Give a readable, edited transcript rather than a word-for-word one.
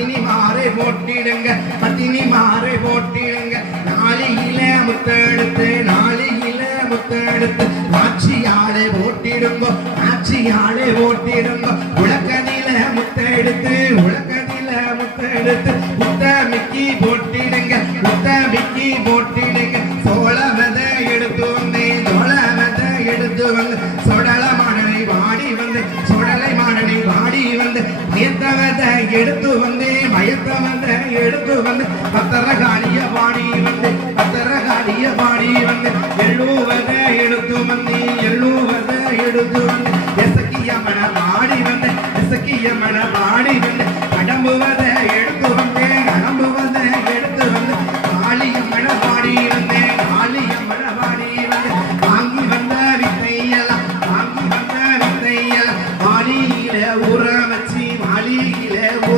பத்தினி மாறை போட்டிடுங்க பத்தினி மாறை போட்டிடுங்க நாளியில முத்தெடுத்து நாளியில முத்தெடுத்து ஆட்சியாளை ஓட்டிடுங்கோ ஆட்சியாளை ஓட்டிடுங்கோ உலகதில முத்தெடுத்து உலகதில முத்தெடுத்து முத்தமிக்கி போட்டிடுங்க முத்தமிக்கி போட்டிடுங்க சோழ விதை எடுத்து வந்தேன் சோழ விதை எடுத்து வந்து சொடல மாடனை வாடி வந்து சொடலை மாடனை வாடி வந்து பயத்தவதை எடுத்து வந்து பயத்தவதை எடுத்து வந்து பத்தரகாளிய வாடி வந்து பத்தரகாளிய வாடி வந்து எள்ளுவதை எடுத்து வந்து எள்ளுவதை எடுத்து வந்து எசக்கியம்மன வாடி வந்து எசக்கியம்மன வாடி வந்து கடம்புவதை